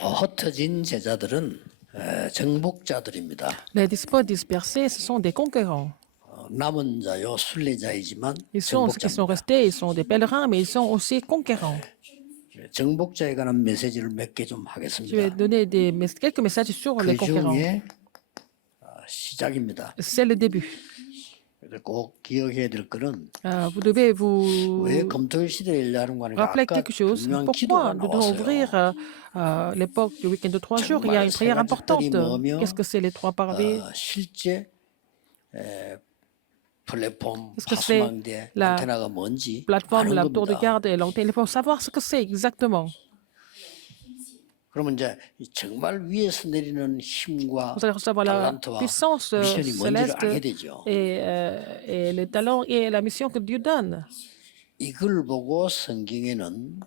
흩어진 제자들은 정복자들입니다. Les disciples dispersés, ce sont des conquérants. 남은 자요 순례자이지만 Ceux qui sont 정복자입니다. restés, ils sont des pèlerins, mais ils sont aussi conquérants. 정복자에 관한 메시지를 몇 개 좀 Je vais 하겠습니다. donner quelques messages sur les 그 conquérants. 중에 시작입니다. C'est le début. 그래서 꼭 기억해야 될 거는 Vous devez vous 왜 금토일 시대에 일하는 거니까 rappeler 아까 quelque chose. 분명 Pourquoi 기도가 nous devons ouvrir 나왔어요. l'époque du week-end de 3 jours? Il y a une prière importante. Qu'est-ce que c'est les trois parvis? 실제 플랫폼, Qu'est-ce que c'est 파수망대, la 안테나가 뭔지 plateforme, 아는 la tour de 겁니다. garde et l'antenne? Il faut savoir ce que c'est exactement. 그러면 이제 정말 위에서 내리는 힘과 Vous allez recevoir la talent와 puissance 미션이 뭔지를 céleste 알게 되죠. et le talent et la mission que Dieu donne. 이걸 보고 성경에는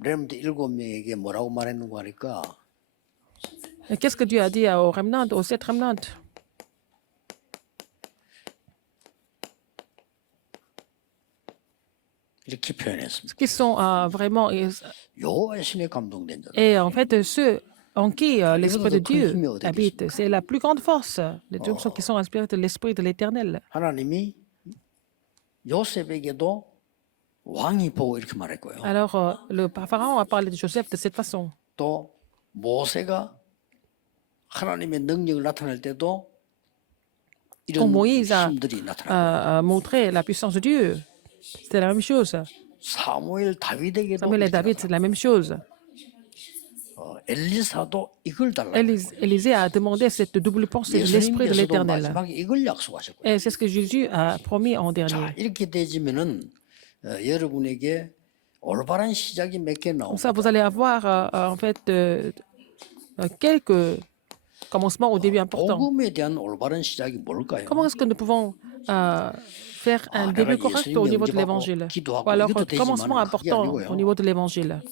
렘드 7명에게 뭐라고 말했는가 하니까 Et qu'est-ce que Dieu a dit aux remnants, aux 7 remnants? 이렇게 표현했습니다. Qui sont vraiment, 여호와의 신에 감동된 자들. et en fait, ceux en qui l'Esprit de Dieu habite, c'est la plus grande force. Les deux qui sont inspirés de l'Esprit de l'Éternel. 하나님이 요셉에게도 왕이 보고 이렇게 말했고요. Alors, le pharaon a parlé de Joseph de cette façon. 또 모세가 하나님의 능력을 나타낼 때도 Quand 이런 Moïse 힘들이 나타나고 a montré la puissance de Dieu, c'était la même chose. 사무엘 다윗에게도 Samuel et 이렇게 David, c'est la même chose. 엘리사도 이걸 달라고 Élisée a demandé cette double pensée de l'Esprit de 예수님께서도 l'Éternel. 마지막에 이걸 약속하셨고요. Et c'est ce que Jésus a promis en 자, dernier. 이렇게 되지면은 여러분에게 올바른 시작이 몇 개 Comme 나옵니다. ça, vous allez avoir en fait quelques commencements au début importants. 복음에 대한 올바른 시작이 뭘까요? Comment est-ce que nous pouvons faire un début correct au niveau de l'évangile? Ou alors, commencement important au niveau de l'évangile.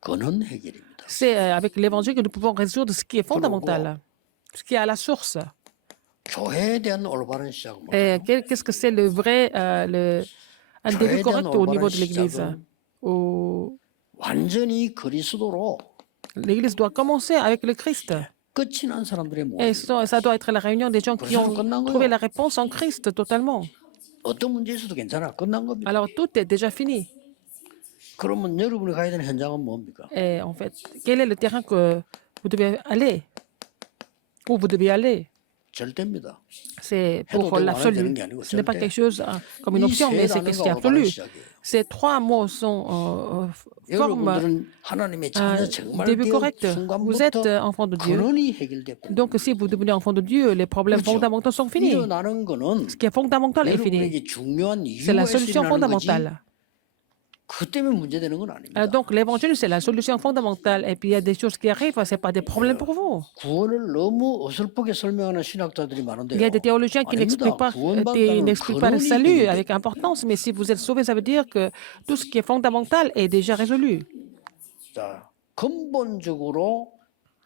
근원 해결입니다. C'est avec l'évangile que nous pouvons résoudre ce qui est fondamental, ce qui est à la source. 교회에 대한 올바른 시작은 Et qu'est-ce que c'est le vrai, un début correct au niveau de l'Église? 완전히 그리스도로 L'Église doit commencer avec le Christ. 끝이 난 사람들의 모임. Et ça doit être la réunion des gens qui ont trouvé la réponse en Christ totalement. 어떤 문제 있어도 괜찮아. 끝난 겁니다. Alors tout est déjà fini. 그러면 여러분이 가야 되는 현장은 뭡니까? Et en fait, quel est le terrain que vous devez aller? Où vous devez aller? 절대입니다. C'est pour l'absolu. Ce n'est pas quelque chose comme une option, mais c'est quelque chose d'absolu. Ces 3 mots forment 여러분들은 하나님의 자녀 정말 début correct. Vous êtes 순간부터 enfant de Dieu. 근원이 해결돼 버립니다. Donc, si vous devenez enfant de Dieu, les problèmes fondamentaux sont finis. 일어나는 거는 Ce qui est fondamental est fini. 여러분에게 중요한 C'est la 이유가 solution 있으라는 거지 fondamentale. 그 때문에 문제되는 건 아닙니다. Donc, l'évangile, c'est la solution fondamentale. Et puis, il y a des choses qui arrivent, ce n'est pas des problèmes pour vous. 구원을 너무 어설프게 설명하는 신학자들이 많은데요. Il y a des théologiens qui n'expliquent pas le salut avec importance, mais si vous êtes sauvé, ça veut dire que tout ce qui est fondamental est déjà résolu. 자, 근본적으로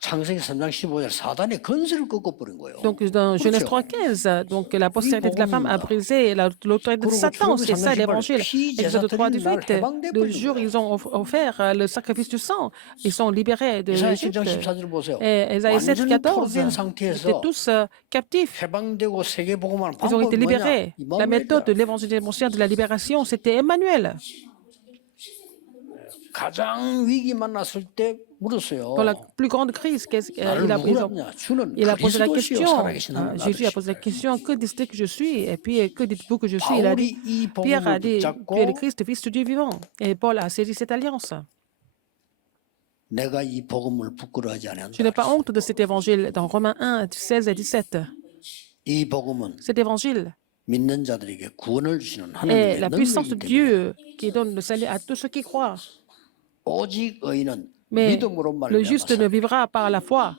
창세기 3장 15절 사단의 건설을 꺾어버린 거예요. Donc, dans Genèse 3,15, donc la postérité de la femme a brisé l'autorité de Satan. C'est ça l'évangile. Exode 3,18, le jour où ils ont offert le sacrifice du sang, ils sont libérés de 이사야 l'Égypte. 7장 14절 보세요. Et Esaïe 7, 완전히 14, 포로된 ils 상태에서 étaient tous captifs. 해방되고 세계복음하는 Ils ont 방법이 été libérés. 뭐냐? La méthode de 이마누엘이다. l'évangélisation de la libération, c'était Emmanuel. 가장 위기 만났을 때 물었어요. Dans la plus grande crise, 나를 누구라냐? 주는 il a posé la 그리스도시요 question. 살아계신 하나님 Jésus a 아들이시다. posé la question, que dites-vous que je suis? Et puis, que dites-vous que je suis? Il a dit, 바울이 이 Pierre a 복음을 dit, tu es le 붙잡고 Christ, fils du Dieu vivant. Et Paul a saisi cette alliance. 내가 이 복음을 부끄러워하지 Je n'ai 않는다. pas honte de cet évangile dans Romains 1, 16 et 17. 이 복음은 Cet évangile 믿는 자들에게 구원을 주시는 est 하나님의 la puissance de 능력이기 때문에 Dieu qui donne le salut à tous ceux qui croient. 오직 의인은 Mais 믿음으로 le juste ne 말미암아 vivra par la foi.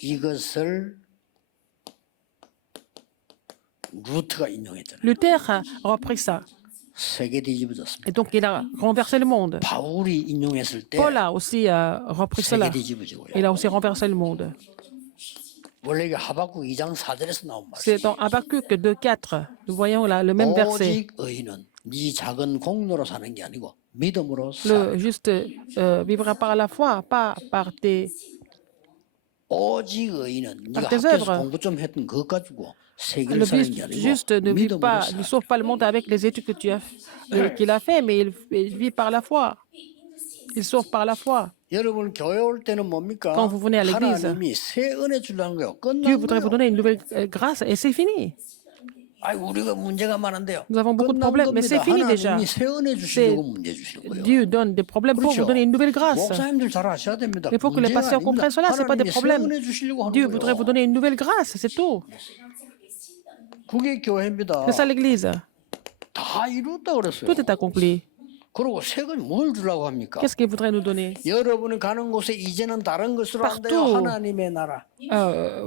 이것을 루트가 인용했잖아요. Luther a repris ça. 세계 뒤집어졌습니다. Et donc, il a renversé le monde. 바울이 인용했을 때 Paul a aussi repris 세계 cela. 뒤집어지고요. Il a aussi renversé le monde. 원래 이게 하박국 2장 4절에서 나온 C'est 말이에요. dans Habakkuk 2, 4. Nous voyons là le même verset. 오직 의인은 네 작은 공로로 사는 게 아니고 믿음으로 Le juste vivra par la foi, pas par tes 오직 의인은 네가 tes 학교에서 œuvres. 공부 좀 했던 그것 가지고 세계를 Le 사는 게 아니고 juste ne vit 믿음으로 pas, ne 살. sauve pas le monde avec les études que tu as, qu'il a fait, mais il vit par la foi. Il sauve par la foi. 여러분 교회 올 때는 뭡니까? Quand vous venez à l'église, 하나님이 새 은혜 주려는 거예요. Dieu 끝난 voudrait vous 거예요. donner une nouvelle grâce et c'est fini. 아이 우리가 문제가 많은데요. Nous avons beaucoup de 끝난 problèmes, mais c'est 겁니다. fini déjà. 하나님이 새 은혜 주시려고 문제 주시는 거예요. Dieu donne des problèmes pour vous 그렇죠? donner une nouvelle grâce. 목사님들 잘 아셔야 됩니다. Il faut que les 문제가 pasteurs 아닙니다. comprennent cela, ce n'est pas des 하나님이 새 problèmes. 은혜 주시려고 하는 Dieu voudrait vous 거예요. donner une nouvelle grâce, c'est tout. 그게 교회입니다. C'est ça l'Église. 다 이뤘다 그랬어요. Tout est accompli. 그리고 새건 뭘 주려고 합니까? Qu'est-ce qu'il voudrait nous donner? 여러분이 가는 곳에 이제는 다른 것으로 안 돼요. Partout. 하나님의 나라.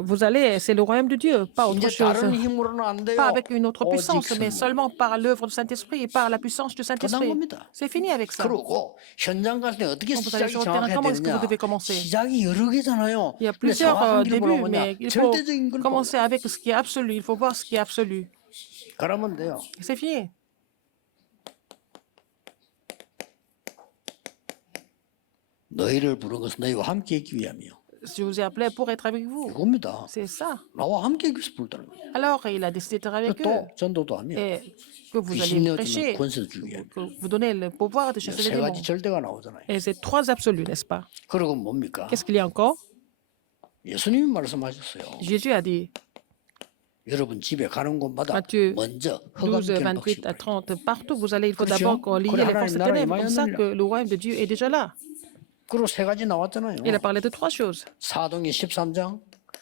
Vous allez, c'est le royaume de Dieu, pas autre 이제 chose. 다른 힘으로는 안 돼요. Pas avec une autre 오직 puissance, mais 성령. seulement par l'œuvre du Saint-Esprit et par la puissance du 끝난 Saint-Esprit. 겁니다. C'est fini avec ça. 그리고 현장 갈 때 어떻게 Quand vous allez 시작이 sur le terrain, 정확해야 comment est-ce que vous 되느냐? devez commencer? 시작이 여러 개잖아요. Il y a 근데 plusieurs 정확한 길을 débuts, 보면 mais il faut 절대적인 걸 commencer avec ce qui est absolu. Il faut voir ce qui est absolu. 그러면 돼요. C'est fini. 너희를 부른 것은 너희와 함께 있기 위함이요. Je vous ai appelé pour être avec vous. 이겁니다. C'est ça. 나와 함께 있기 위해서 부르다는 거예요. Alors, il a décidé d'être avec eux. 또 전도도 하며 Et que vous 귀신 allez 내어주는 prêcher, 권세 주기 위함. que vous donnez le pouvoir de chasser les 세 démons. 가지 절대가 나오잖아요. Et c'est trois absolus, n'est-ce pas? 그리고 뭡니까? Qu'est-ce qu'il y a encore? 예수님이 말씀하셨어요. Jésus a dit, 여러분 집에 가는 곳마다 Matthieu 먼저 12, 흑암길 28 à 박시고 30, partout vous allez, il faut 그렇죠? d'abord lier 그래, les forces 하나님 des 나라에 ténèbres, comme ça 임하였느니라. que le royaume de Dieu est déjà là. 그리고 세 가지 나왔잖아요. Il a parlé de trois choses. 사도행 13장,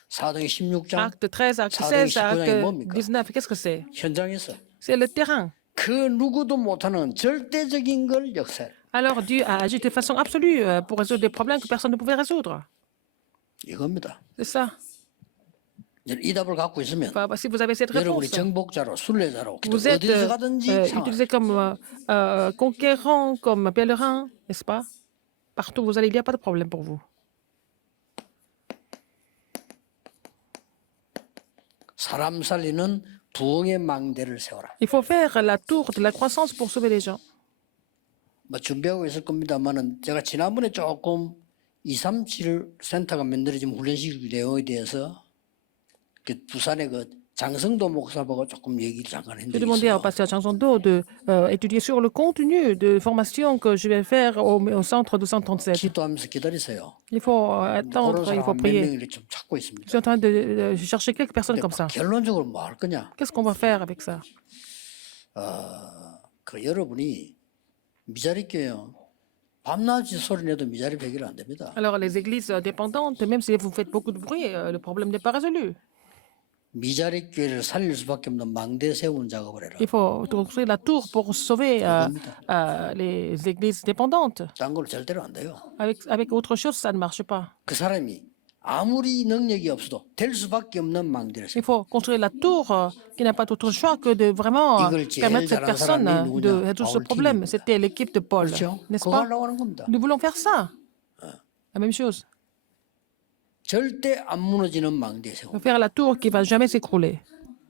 사도행 16장 Acte 13, acte 사도행 16, acte 19장이 뭡니까? 19, qu'est-ce que c'est? 현장에서 C'est le terrain. 그 누구도 못하는 절대적인 걸 역사해. Alors Dieu a agi de façon absolue pour résoudre des problèmes que personne ne pouvait résoudre. 이겁니다. C'est ça. 이제 이 답을 갖고 있으면 Enfin, si vous avez cette 여러분이 réponse, 정복자로 순례자로 vous êtes 어디서 가든지 상관. utilisé comme conquérant, comme pèlerin, n'est-ce pas? Partout où vous allez, il n'y a pas de problème pour vous. 사람 살리는 부흥의 망대를 세워라. Il faut faire la tour de la croissance pour sauver les gens. 뭐 준비하고 있을 겁니다만은 제가 지난번에 조금 237 센터가 만들어지면 훈련시킬 내용에 대해서 그 부산의 그 장성도 목사보고 조금 얘기를 잠깐 한 J'ai 적이 demandé au 있어요. pasteur Chansondo de étudier sur le contenu de formation que je vais faire au centre 237. 기도하면서 기다리세요. Il faut 그런 attendre, il 사람 faut 몇 prier. 명을 좀 찾고 Je 있습니다. suis en train de chercher quelques personnes comme ça. 결론적으로 뭐 할 거냐? Qu'est-ce qu'on va faire avec ça? 그 여러분이 미자리 교회요. 밤낮이 소리 내도 미자리 해결 안 됩니다. Alors, les églises dépendantes, même si vous faites beaucoup de bruit, le problème n'est pas résolu. 미자리 교회를 살릴 수밖에 없는 망대 세우는 작업을 해라. Il faut construire la tour pour sauver les églises dépendantes. 딴 걸로 절대로 안 돼요. Avec autre chose, ça ne marche pas. 그 사람이 아무리 능력이 없어도 될 수밖에 없는 망대를 세워. Il faut construire la tour qui n'a pas d'autre choix que de vraiment 이걸 제일 permettre cette 잘하는 personne 사람이 de 누구냐? résoudre ce 바울 problème. 팀입니다. C'était l'équipe de Paul, 그렇죠? n'est-ce 그거 pas? 하려고 하는 겁니다. Nous voulons faire ça. La même chose. 절대 안 무너지는 망대 세워. Faire la tour qui va jamais s'écrouler.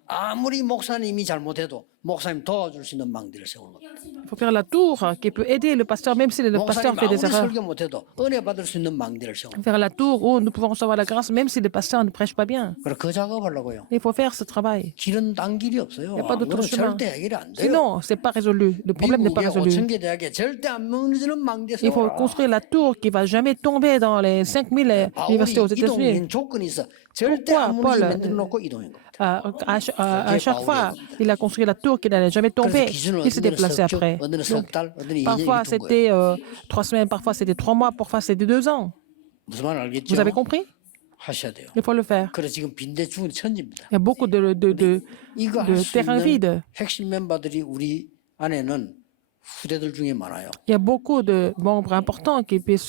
아무리 목사님이 잘못해도 목사님 도와줄 수 있는 망대를 세우는 겁니다. Il faut faire la tour qui peut aider le pasteur, même si le pasteur 목사님 fait des 아무리 erreurs. 설교 못해도 은혜 받을 수 있는 망대를 세우는 겁니다. Faire la tour où nous pouvons recevoir la grâce, même si le pasteur ne prêche pas bien. 그래 그 작업하려고요. Il faut faire ce travail. 길은 딴 길이 없어요. Y a pas d'autre 이거는 chemin. 절대 해결이 안 돼요. Sinon, c'est pas résolu. Le problème n'est pas 미국의 résolu. 5,000개 대학에 절대 안 무너지는 망대 Il faut 세워라. construire la tour qui va jamais tomber dans les 5000 바울이 universités aux États-Unis. 이동인 조건이 있어. 절대 안 Pourquoi 무너지게 Paul, 만들어 놓고 이동한 겁니다. À chaque fois, il a construit la tour qui n'allait jamais tomber. Il s'est déplacé après. 어느 석 달, 어느 2년 Parfois, 이렇게 둔 거예요. c'était 3 semaines, parfois, c'était 3 mois, parfois, c'était 2 ans. 무슨 말 알겠죠? Vous avez compris? 하셔야 돼요. Il faut le faire. 그래 지금 빈대 죽은 천지입니다. Il y a beaucoup 이거 할 de 수 terrain 있는 vide. 핵심 멤버들이 우리 안에는 후대들 중에 많아요. Il y a beaucoup de membres importants qui peuvent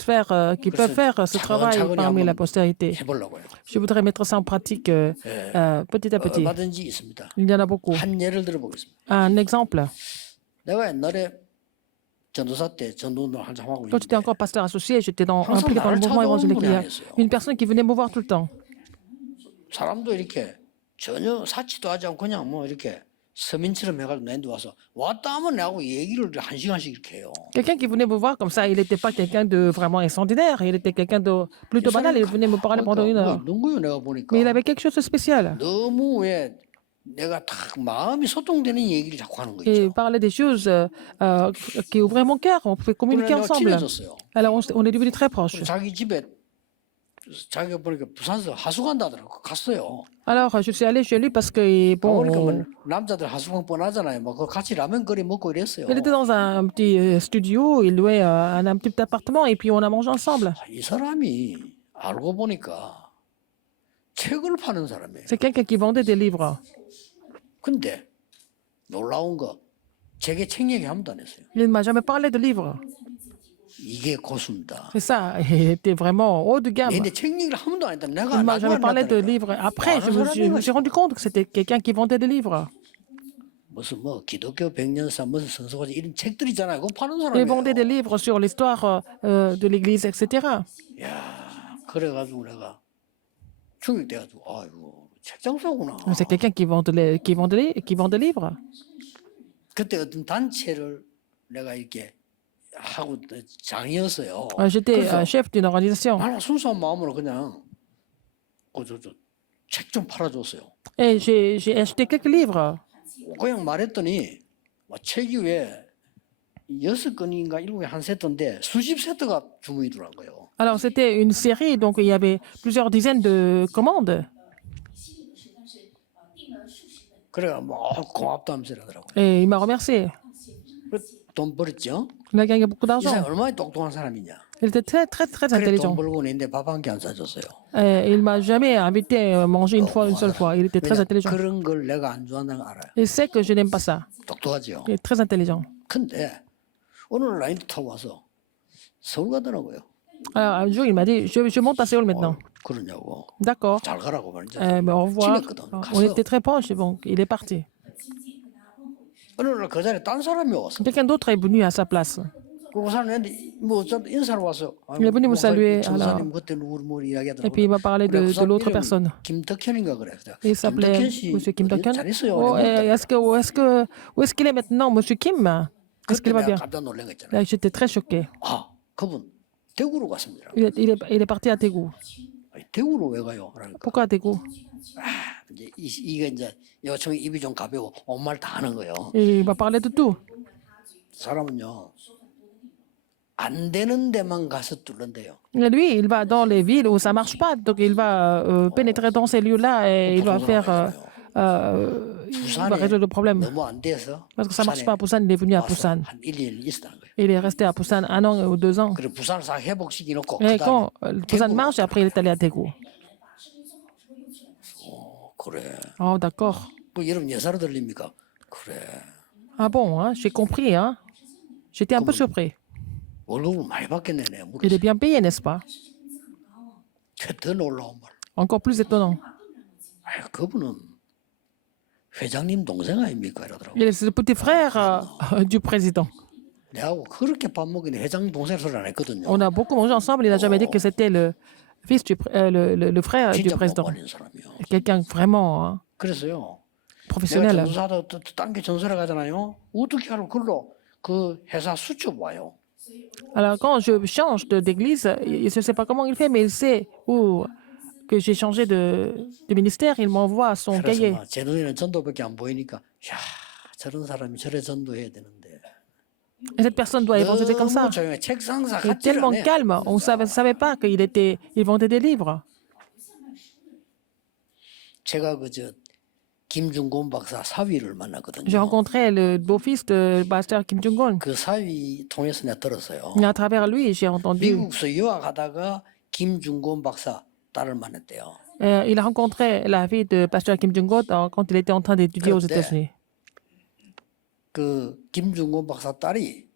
faire ce travail parmi la postérité. 해보려고요. Je voudrais mettre ça en pratique petit à petit. 얼마든지 있습니다. Il y en a beaucoup. 한 예를 들어보겠습니다. Un exemple. 내가 옛날에 전도사 때 전도운동 한참 하고 Quand j'étais 있는데 encore pasteur associé, j'étais 항상 impliqué dans le 나를 mouvement évangélique. Il y a 찾아오는 une personne qui venait me voir tout le temps. 사람도 이렇게 전혀 사치도 하지 않고 그냥 뭐 이렇게 서민처럼 해가지고 나한테 와서 왔다 하면 나하고 얘기를 1시간씩 이렇게 해요. Quelqu'un qui venait me voir comme ça, il n'était pas quelqu'un de vraiment extraordinaire, il était quelqu'un de plutôt banal, il venait me parler pendant une heure. 눈거요 내가 Mais il 보니까 avait quelque chose de spécial. 너무 왜 내가 딱 마음이 소통되는 얘기를 자꾸 하는 거 Et il 있죠. parlait des choses qui ouvraient mon cœur, on pouvait 그래 communiquer 내가 ensemble. 친해졌어요. Alors on est devenus très proches. 그리고 자기 집에 자기가 보니까 부산에서 하수간다더라고 갔어요. Alors je suis allée chez lui parce que, bon, 보니까 뭐 남자들 하수관 뻔하잖아요. 뭐 그 같이 라면 끓여 먹고 이랬어요. il était dans un petit studio, il louait un petit appartement et puis on a mangé ensemble. 이 사람이 알고 보니까 책을 파는 사람이에요. C'est quelqu'un qui vendait des livres. 근데 놀라운 거 제게 책 얘기 아무도 안 했어요. Il ne m'a jamais parlé de livres. 이게 고수입니다. C'est ça, il était vraiment haut de gamme. 근데 책 얘기를 아무도 안 했다. Il 내가 ne m'a jamais 나중에 parlé de 알았다니까. livres. Après, je me suis rendu compte que c'était quelqu'un qui vendait des livres. 무슨 뭐 기독교 백년사 무슨 성서가지 이런 책들 있잖아요. 그거 파는 Il vendait 사람이에요. des livres sur l'histoire de l'Église, etc. 야, 그래가지고 내가 충격돼가지고 아이고 책 장사구나. C'est quelqu'un qui vend des livres. 그때 어떤 단체를 내가 이렇게 하고 장이었어요. J'étais 그래서 chef d'une organisation. 나는 순수한 마음으로 그냥 책 좀 팔아줬어요. Et j'ai acheté quelques livres. 그냥 말했더니 책이 왜 6건인가 7개 한 세트인데 수십 세트가 주문이 들어간 거예요. Alors, c'était une série, donc il y avait plusieurs dizaines de commandes. 그래가 뭐 고맙다면서 이러더라고요. Et il m'a remercié. 돈 벌었죠? Il a gagné beaucoup 이 사람이 d'argent. 얼마나 똑똑한 사람이냐. Il était très, très, très 그래 돈 intelligent. 벌고 있는데 밥 한 개 안 사줬어요. Et il m'a jamais invité à manger une seule fois. Il était très 왜냐, intelligent. 그런 걸 내가 안 좋아한다는 걸 알아요. Il sait que je n'aime pas ça. 똑똑하죠. Il est très intelligent. 근데 어느 날 라인도 타고 와서 서울 가더라고요. Alors, un jour, il m'a dit, je monte à Séoul maintenant. 그러냐고. D'accord. 잘 가라고 말이죠. Mais au revoir. 친했거든. On 갔어. était très proches. Et bon, il est parti. 어느 날 그 자리에 딴 사람이 왔어. Quelqu'un d'autre est venu à sa place. 그 사람한테 뭐 어쩌다 인사를 와서 Il est venu me saluer, 전사님 그때 누구 뭐 이야기하더라고. Et puis il m'a parlé de l'autre personne. 김덕현인가 그래. Il s'appelait 김덕현 씨 Monsieur Kim Dok-hyun. 잘했어요. Oh, où est-ce qu'il est maintenant, Monsieur Kim? Est-ce 그때 qu'il va 내가 bien? 깜짝 놀란 거 있잖아. Là, j'étais très choqué. 아, 그분 대구로 갔습니다. Il est parti à Daegu. 아니, 대구로 왜 가요? 그러니까 Pourquoi à Daegu? 이제 이게 이제 요청이 입이 좀 가벼워 온 말 다 하는 거예요. Et il m'a parlé de tout. 사람은요 안 되는 데만 가서 뚫는데요. Et lui, il va dans les villes où ça ne marche pas. Donc, il va pénétrer dans ces lieux-là et il va faire. Il va résoudre le problème. 너무 안 돼서 Parce que ça ne marche pas à Busan, il est venu à 와서 Busan. 한 1, 2년 있었다는 거예요. Il est resté à Busan 1 an ou 2 ans. 그래 부산을 싹 회복시켜 놓고 Et quand Busan marche, après, il est allé à Daegu. 그래. Oh, d'accord. 그 여러분 예사로 들립니까? 그래. Ah bon, hein, j'ai compris. Hein. J'étais un peu surpris. 월급을 많이 받겠네 내가 Il 물었어. est bien payé, n'est-ce pas? 더 놀라운 말. Encore plus étonnant. 아유, 그분은 회장님 동생 아닙니까? 이러더라고. Il est le petit frère du président. 내하고 그렇게 밥 먹이는 회장 동생 소리 안 했거든요. On a beaucoup mangé ensemble. Il n'a jamais dit que c'était le fils le frère du 진짜 못 président. 말리는 사람이요. Quelqu'un vraiment hein, 그래서요. 내가 professionnel. 전수하다 딴게 전설에 가잖아요. 어떻게 하러 글로 그 회사 수첩 와요. Alors, quand je change d'église, je ne sais pas comment il fait, mais il sait où que j'ai changé de ministère. Il m'envoie son 그래서 cahier. 막 제 눈에는 전도밖에 안 보이니까 야 저런 사람이 저래 전도해야 되는데 Et cette personne doit évangéliser comme ça. 너무 조용해. 책 상사 Il est 같지를 tellement 않아. calme. On ne savait pas il vendait des livres. 제가 그저 김중곤 박사 사위를 J'ai 만났거든요. rencontré le beau-fils de pasteur Kim Jong-un. 그 사위 통해서 내가 들었어요. Et à travers lui, j'ai entendu. 미국서 유학하다가 김중곤 박사 딸을 만났대요. Il a rencontré la fille de pasteur Kim Jong-un quand il était en train d'étudier aux 그때 États-Unis. 그 김중곤 박사 딸이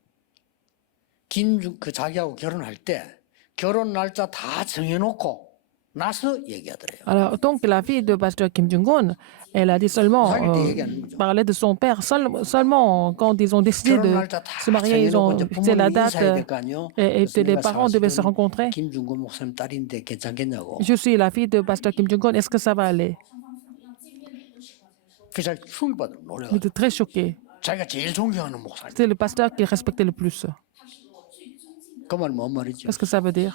그 자기하고 결혼할 때 결혼 날짜 다 정해놓고 나서 얘기하더래요. Alors, donc, la fille de pasteur Kim Jong-un, elle a dit seulement, parlait de son père, seulement quand ils ont décidé 결혼 de 날짜 다 se marier, ils ont 정해놓고 이제 fixé la 부모님 date 인사해야 될 거 아니에요. et 그래서 les 내가 parents devaient se 사실은 rencontrer. 김중곤 목사님 딸인데 괜찮겠냐고. Je suis la fille de pasteur Kim Jong-un, est-ce que ça va aller? 그잘 충격받은 노래가 Il était très choqué. 자기가 제일 존경하는 목사님. C'était le pasteur qu'il respectait le plus. 그 말은 뭔 말이죠? Qu'est-ce que ça veut dire?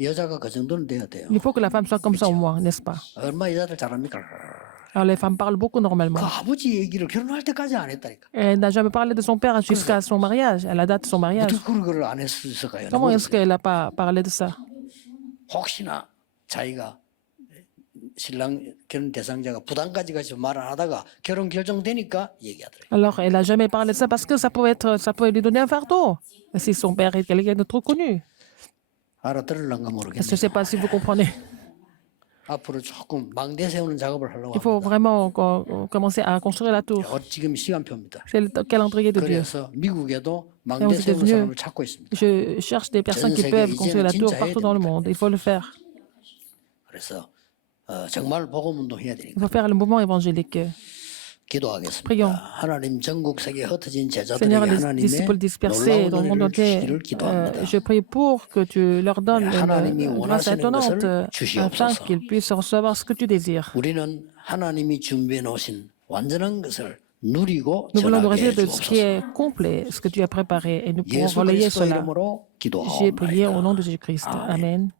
여자가 그 정도는 돼야 돼요. Il faut que la femme soit comme ça au moins, n'est-ce pas? 얼마 여자들 잘합니까? Alors les femmes parlent beaucoup 그 normalement. 아버지 얘기를 결혼할 때까지 안 했다니까. Elle n'a jamais parlé de son père jusqu'à son mariage, à la date de son mariage. 어떻게 그런 걸 안 했을까요? Comment est-ce qu'elle n'a pas parlé de ça? 혹시나 자기가 신랑 결혼 대상자가 부담까지 가지고 말 안 하다가 결혼 결정되니까 얘기하더래요. Alors elle n'a jamais parlé de ça parce que ça pouvait lui donner un fardeau. Si son père est quelqu'un de trop connu. 알아들을런가 Je ne 모르겠네. sais pas si vous comprenez. 앞으로 조금 망대 세우는 작업을 하려고 Il faut 합니다. vraiment commencer à construire la tour. 지금 시간표입니다. C'est le calendrier de Dieu. 그래서 미국에도 Et aux 망대 세우는 États-Unis, 사람을 찾고 있습니다. je cherche des personnes qui peuvent construire la tour partout dans le monde. Il faut le faire. 그래서 정말 복음 운동해야 Il 되니까 faut faire le mouvement évangélique. 기도하겠습니다. Prions. 하나님 전국 세계 흩어진 제자들에게 Seigneur, les 하나님의 disciples dispersés 놀라운 dans le monde 은혜를 entier, 주시기를 기도합니다. je prie pour que tu leur donnes 하나님이 une grâce 원하시는 étonnante 것을 afin 주시옵소서. qu'ils puissent recevoir ce que tu désires. 우리는 하나님이 준비해 놓으신 완전한 것을 누리고 Nous voulons nous 전하게 réjouir de ce qui 해주옵소서. est complet, ce que tu as préparé, et nous pourrons 예수 relayer 그리스도 cela. 이름으로 J'ai prié au nom 기도하옵나이다. de Jésus-Christ. 아멘. Amen.